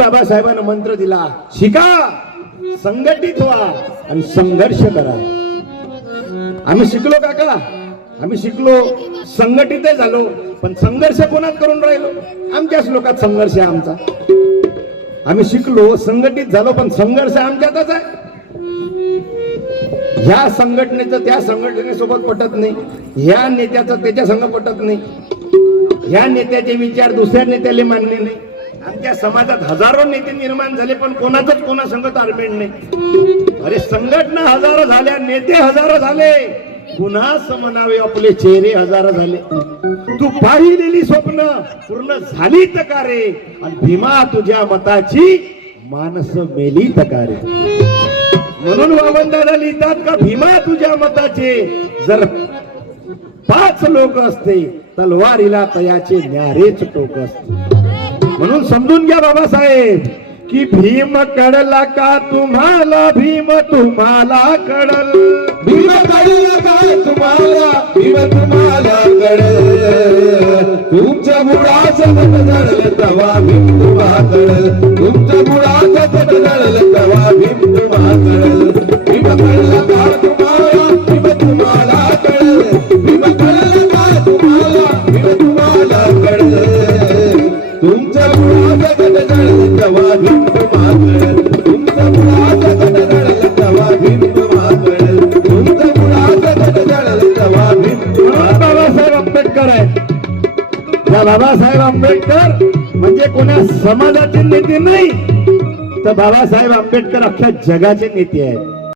बाबासाहेबांना मंत्र दिला शिका संघटित व्हा आणि संघर्ष करा. आम्ही शिकलो काका आम्ही शिकलो संघटित झालो पण संघर्ष कोणात करून राहिलो? आमच्याच लोकात संघर्ष आहे आमचा. आम्ही शिकलो संघटित झालो पण संघर्ष आमच्यातच आहे. ह्या संघटनेचं त्या संघटनेसोबत पटत नाही. ह्या नेत्याचं त्याच्या संघ पटत नाही. ह्या नेत्याचे विचार दुसऱ्या नेत्याला मान्य नाही. आमच्या समाजात हजारो नेते निर्माण झाले पण कोणाचंच कोणा संगत आर्मेंट नाही. अरे संघटना हजारो झाल्या नेते हजारो झाले. पुन्हा समनावे आपले चेहरे हजारो झाले. तू पाहिलेली स्वप्न पूर्ण झाली का रे आणि भीमा तुझ्या मताची मानस मेली का रे म्हणून वामनदादा लिहितात का भीमा तुझ्या मताचे. जर पाच लोक असते तलवारीला तयाचे न्यारेच टोक असते. म्हणून समजून घ्या बाबासाहेब की भीम कडला का तुम्हाला? भीम तुम्हाला कडल भीम कळलं का तुम्हाला? भीम तुम्हाला कळलं. तुमच्या मुळाचं पट जळलं तवा भीम तुम्हा कळलं. तुमच्या मुळाचं पट जळलं तवा भीम तुम्हा कळलं. या बाबासाहेब आंबेडकर म्हणजे कोणा समाजाचे नेते नाही. तर बाबासाहेब आंबेडकर अख्ख्या जगाचे नेते आहेत.